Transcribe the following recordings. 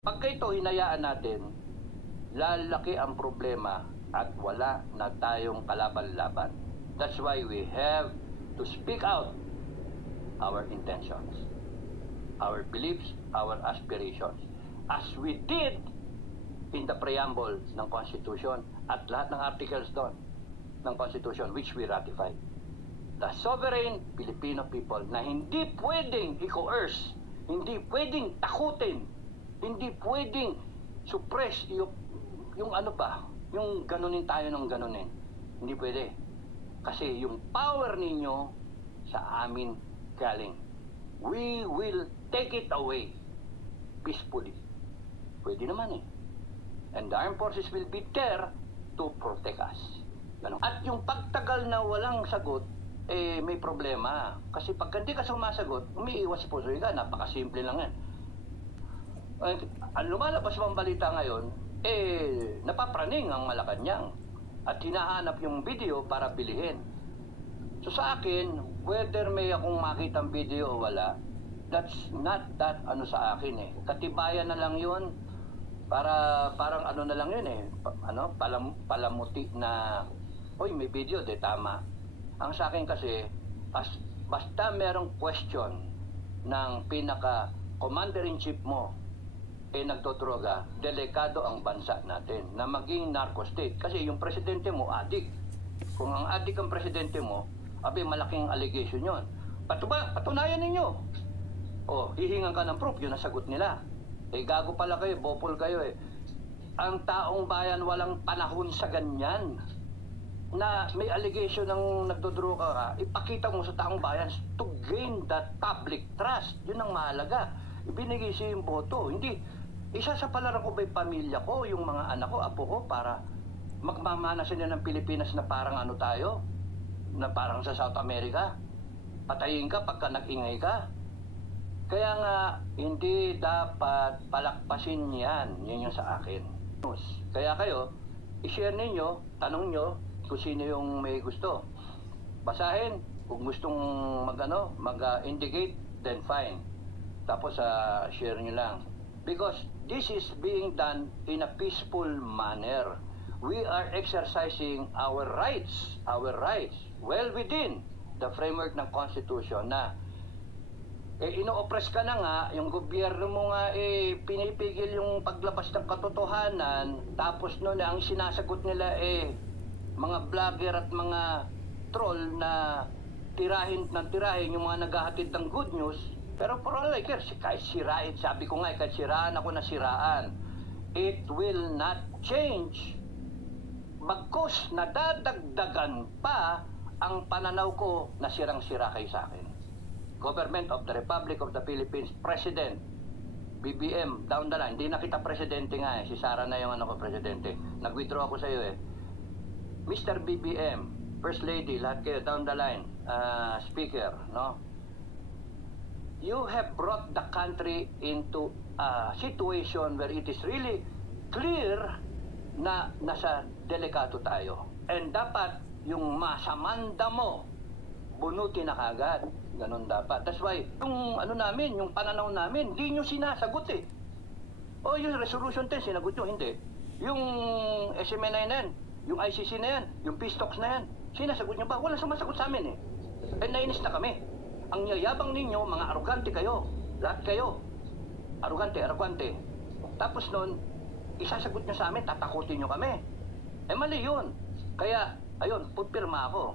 Pagka ito hinayaan natin, lalaki ang problema at wala na tayong kalaban-laban. That's why we have to speak out our intentions, our beliefs, our aspirations, as we did in the preamble ng Constitution at lahat ng articles doon ng Constitution which we ratified. The sovereign Filipino people na hindi pwedeng i-coerce, hindi pwedeng takutin, hindi pwedeng suppress yung ano ba, yung ganunin tayo ng ganunin. Hindi pwede. Kasi yung power ninyo sa amin galing. We will take it away peacefully. Pwede naman eh. And the armed forces will be there to protect us. Ganun. At yung pagtagal na walang sagot, eh may problema. Kasi pag hindi ka sumasagot, umiiwas po ka. Napakasimple lang yan. Ang lumalabas mga balita ngayon, eh napapraning ang Malacanang at hinahanap yung video para bilihin. So sa akin, whether may akong makitang video o wala, that's not that ano sa akin eh. Katibayan na lang yun, parang ano na lang yun eh, palamuti na, oy may video, de tama. Ang sa akin kasi, basta merong question ng pinaka commander-in-chief mo, eh nagdodroga, delikado ang bansa natin na maging narco state. Kasi yung presidente mo, adik. Kung ang adik ang presidente mo, abi malaking allegation yon. Patunayan ninyo. O, hihingan ka ng proof, yun ang sagot nila. Eh gago pala kayo, bopol kayo eh. Ang taong bayan walang panahon sa ganyan. Na may allegation ng nagdodroga ka, ipakita mo sa taong bayan to gain that public trust. Yun ang mahalaga. Ibinigay siya yung boto. Hindi, isa sa palaran ko ba yung pamilya ko, yung mga anak ko, apo ko, para magmamana sila ng Pilipinas na parang ano tayo, na parang sa South America. Patayin ka pagka nag-ingay ka. Kaya nga, hindi dapat palakpasin yan. Yan yung sa akin. Kaya kayo, i-share ninyo, tanong nyo kung sino yung may gusto. Basahin, kung gustong mag-indicate, then fine. Tapos share nyo lang. Because this is being done in a peaceful manner. We are exercising our rights well within the framework ng Constitution na ino-oppress ka na nga, yung gobyerno mo nga pinipigil yung paglabas ng katotohanan, tapos noon ang sinasagot nila mga vlogger at mga troll na tirahin yung mga naghahatid ng good news. Pero for all I care, kahit sirain, sabi ko nga, kahit siraan ako na siraan, it will not change. Bagkus nadadagdagan pa ang pananaw ko na sirang-sira kayo sa akin. Government of the Republic of the Philippines, President, BBM, down the line. Hindi na kita presidente nga eh. Si Sara na yung presidente. Nag-withdraw ako sa iyo eh. Mr. BBM, First Lady, lahat kayo, down the line, Speaker, no? You have brought the country into a situation where it is really clear na nasa delikado tayo. And dapat yung masamanda mo, bunutin na kagad. Ganon dapat. That's why, yung pananaw namin, hindi nyo sinasagot eh. O yung Resolution 10, sinagot nyo, hindi. Yung SMA na yan, yung ICC na yan, yung peace talks na yan, sinasagot nyo ba? Walang sumasagot sa amin eh. And nainis na kami. Ang yayabang ninyo, mga arugante kayo. Lahat kayo. Arugante. Tapos nun, isasagot nyo sa amin, tatakutin nyo kami. Eh mali yun. Kaya, ayun, pupirma ako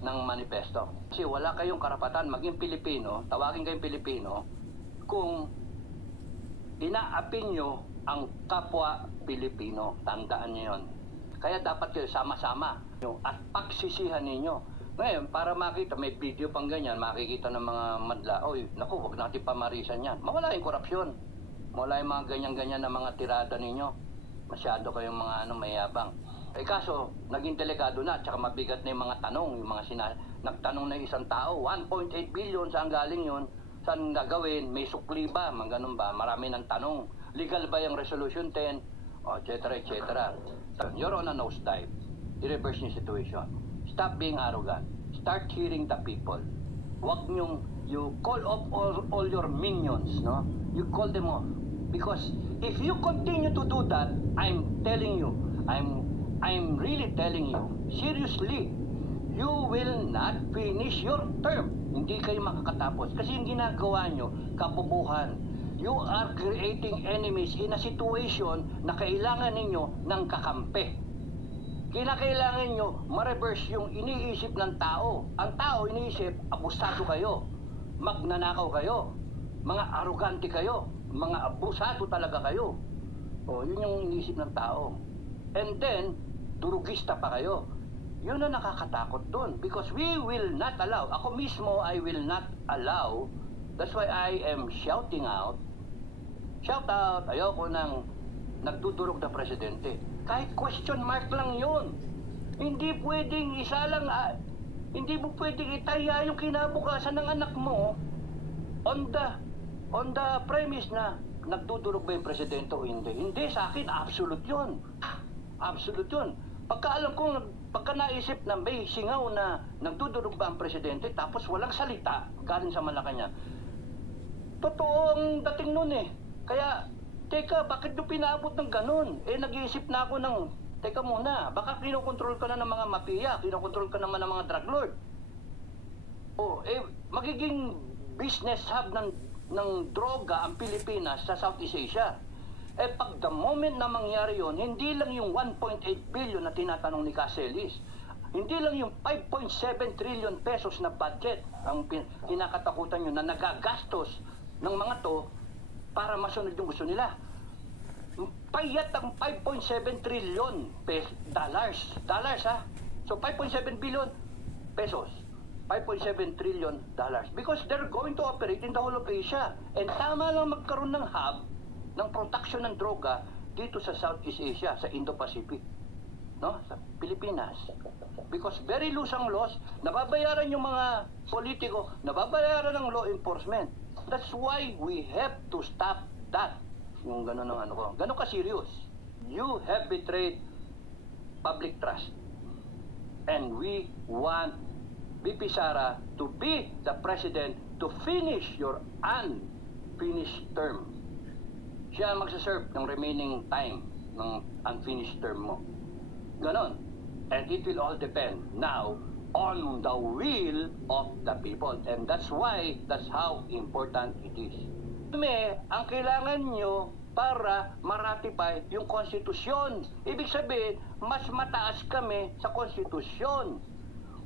ng manifesto. Kasi wala kayong karapatan maging Pilipino, tawagin kayong Pilipino, kung inaapi nyo ang kapwa Pilipino. Tandaan nyo yun. Kaya dapat kayo sama-sama at pagsisihan ninyo. Ngayon, para makita, may video pang ganyan, makikita ng mga madla, oy, naku, huwag natin pamarisan yan. Mawala yung korupsyon. Mawala yung mga ganyan-ganyan na mga tirada ninyo. Masyado kayong mga mayabang. Eh kaso, naging delikado na, tsaka mabigat na yung mga tanong, yung mga nagtanong na isang tao, 1.8 billion, saan galing yun? Saan gagawin? May sukli ba? Mga ganun ba? Marami ng tanong. Legal ba yung Resolution 10? O, etc. You're on a nosedive. I-reverse yung situation. Stop being arrogant. Start hearing the people. Huwag niyong, you call up all your minions, no? You call them all. Because if you continue to do that, I'm telling you, I'm really telling you, seriously, you will not finish your term. Hindi kayo makakatapos. Kasi yung ginagawa nyo, kapubuhan. You are creating enemies in a situation na kailangan ninyo ng kakampi. Kinakailangan nyo ma-reverse yung iniisip ng tao. Ang tao iniisip, abusado kayo, magnanakaw kayo, mga arugante kayo, mga abusado talaga kayo. O, yun yung iniisip ng tao. And then, durugista pa kayo. Yun ang nakakatakot dun. Because we will not allow. Ako mismo, I will not allow. That's why I am shouting out. Shout out. Ayoko nang nagdudurog na presidente. Kahit question mark lang yun. Hindi pwedeng isa lang. Hindi mo pwedeng itaya yung kinabukasan ng anak mo on the premise na nagdudurog ba yung presidente o hindi. Hindi, sa akin, absolute yun. Absolute yun. Pagka naisip na may singaw na nagdudurog ba ang presidente tapos walang salita galing sa Malacanang, totoo ang dating nun eh. Kaya, teka, bakit nyo pinaabot ng ganun? Nag-iisip na ako ng, teka muna, baka kinokontrol ka na ng mga mafia, kinokontrol ka naman ng mga drug lord. Magiging business hub ng droga ang Pilipinas sa Southeast Asia. Pag the moment na mangyari yon, hindi lang yung 1.8 billion na tinatanong ni Caselis, hindi lang yung 5.7 trillion pesos na budget ang kinakatakutan nyo na nagagastos ng mga to para masunod yung gusto nila. Payat ang 5.7 trillion dollars ha. So 5.7 billion pesos. 5.7 trillion dollars because they're going to operate in the whole of Asia. And tama lang magkaroon ng hub ng production ng droga dito sa Southeast Asia, sa Indo-Pacific, no? Sa Pilipinas. Because very loose ang laws, nababayaran yung mga politiko, nababayaran ng law enforcement. That's why we have to stop that. Yung gano'n ng ano ko. Gano'n ka serious. You have betrayed public trust. And we want VP Sara to be the president to finish your unfinished term. Siya ang magsaserve ng remaining time ng unfinished term mo. Ganon. And it will all depend now on the will of the people. And that's how important it is. Ang kailangan nyo para ma-ratify yung konstitusyon. Ibig sabihin, mas mataas kami sa konstitusyon.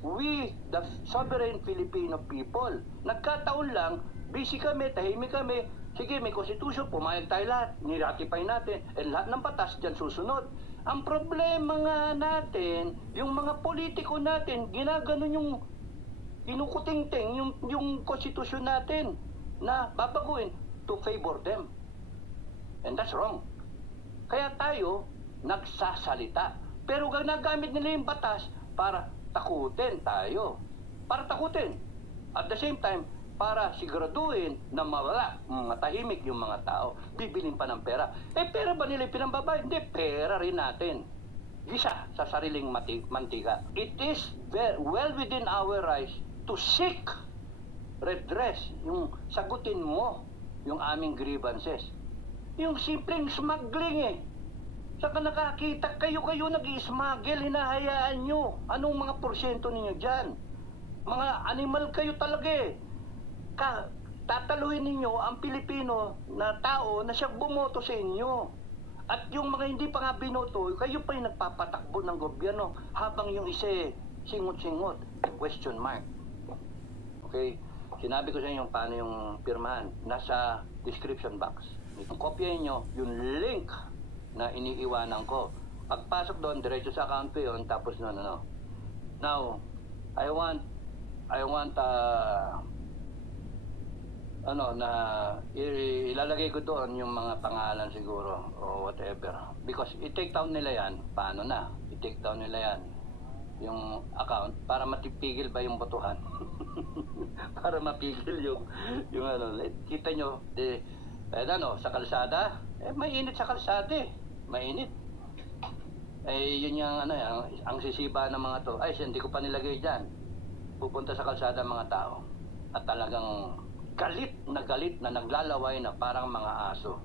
We, the sovereign Filipino people. Nagkataon lang, busy kami, tahimik kami. Sige, may konstitusyon, pumayag tayo lahat, ni-ratify natin, lahat ng batas dyan susunod. Ang problema nga natin, yung mga politiko natin, ginaganon yung kinukuting-ting, yung konstitusyon natin na babaguhin to favor them. And that's wrong. Kaya tayo, nagsasalita. Pero ginagamit nila yung batas para takutin tayo. Para takutin. At the same time, para siguraduhin na mawala, matahimik yung mga tao, bibilin pa ng pera. Pera ba nila pinambabay? Hindi, pera rin natin. Gisa sa sariling mantika. It is well within our rights to seek redress, yung sagutin mo yung aming grievances. Yung simpleng smuggling Saka nakakita kayo nag-i-smuggle, hinahayaan nyo. Anong mga porsyento ninyo dyan? Mga animal kayo talaga Tataluhin ninyo ang Pilipino na tao na siya bumoto sa inyo. At yung mga hindi pa nga binoto, kayo pa yung nagpapatakbo ng gobyerno habang yung isa singot-singot. Question mark. Okay? Sinabi ko sa inyo paano yung pirmahan. Nasa description box. Kopyahin nyo yung link na iniiwanan ko. Pagpasok doon, diretso sa account ko yun, tapos no. Now, I want na ilalagay ko doon yung mga pangalan siguro o whatever. Because i-take down nila yan, paano na? I-take down nila yan, yung account, para matipigil ba yung botohan? Para mapigil yung kita nyo, sa kalsada, mainit sa kalsada mainit. Yun yung ang sisiba ng mga to, hindi ko pa nilagay dyan. Pupunta sa kalsada mga tao at talagang galit na naglalaway na parang mga aso.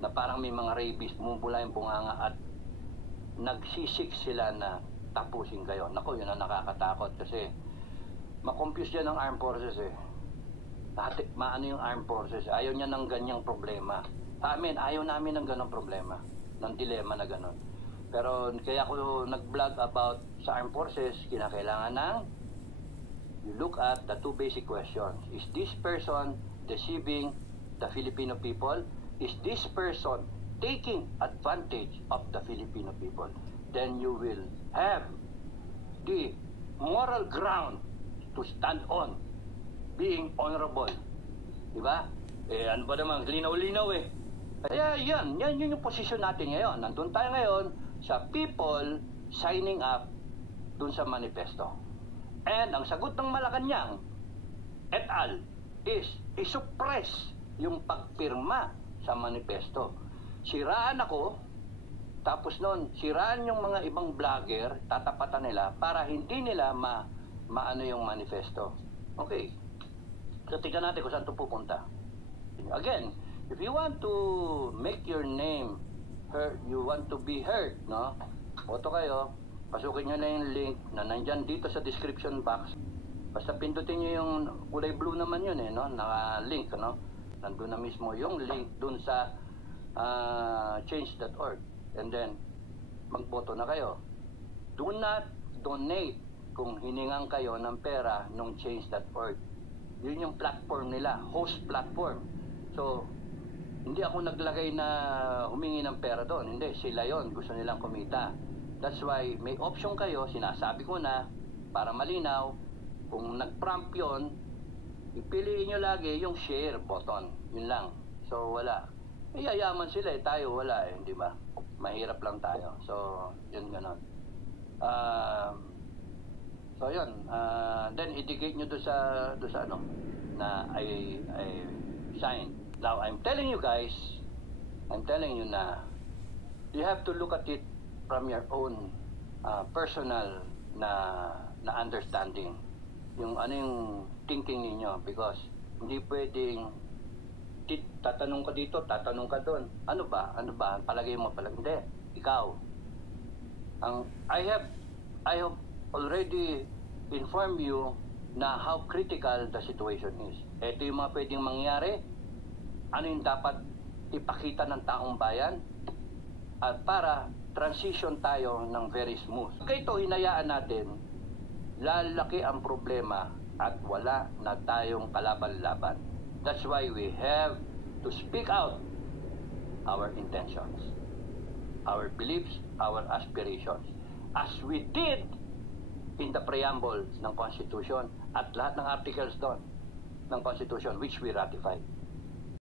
na parang may mga rabies, bumubula yung bunganga at nagsisik sila na tapusin kayo. Naku, yun ang nakakatakot kasi makompuse yan ng armed forces eh. Maano yung armed forces, ayaw niya ng ganyang problema. Sa amin, ayaw namin ng ganyang problema, ng dilema na gano'n. Pero kaya ako nag-vlog about sa armed forces, kinakailangan ng you look at the two basic questions. Is this person deceiving the Filipino people? Is this person taking advantage of the Filipino people? Then you will have the moral ground to stand on being honorable. Diba? Ano ba naman, linaw-linaw eh. Kaya yan yung posisyon natin ngayon. Nandun tayo ngayon sa people signing up dun sa manifesto. And ang sagot ng Malacanang et al. Is isuppress yung pagpirma sa manifesto. Siraan ako, tapos noon, siraan yung mga ibang vlogger, tatapatan nila para hindi nila maano yung manifesto. Okay. So, tingnan natin kung saan ito pupunta. Again, if you want to make your name heard, you want to be heard, no? Boto kayo, pasukin nyo na yung link na nandyan dito sa description box. Basta pindutin nyo yung kulay blue naman yun eh, no? Naka-link, no? Nandun na mismo yung link dun sa change.org. And then, magboto na kayo. Do not donate kung hiningang kayo ng pera nung change.org. Yun yung platform nila, host platform. So, hindi ako naglagay na humingi ng pera doon. Hindi, sila yon, gusto nilang kumita. That's why may option kayo, sinasabi ko na, para malinaw, kung nag-prompt yun, ipiliin nyo lagi yung share button. Yun lang. So, wala. Yayaman sila eh, tayo wala eh, di ba? Mahirap lang tayo. So, yun ganon. So, yun. Then, indicate nyo doon sa ano, na I sign. Now, I'm telling you guys, na you have to look at it from your own personal na understanding. Yung ano yung thinking ninyo, because hindi pwedeng tatanong ka dito, tatanong ka doon. Ano ba? Palagay mo pala. Hindi. Ikaw. I have already informed you na how critical the situation is. Ito yung mga pwedeng mangyari. Ano yung dapat ipakita ng taong bayan? At para transition tayo ng very smooth. Kaya ito, hinayaan natin, lalaki ang problema at wala na tayong kalaban-laban. That's why we have to speak out our intentions, our beliefs, our aspirations, as we did in the preamble ng Constitution at lahat ng articles doon ng Constitution which we ratified.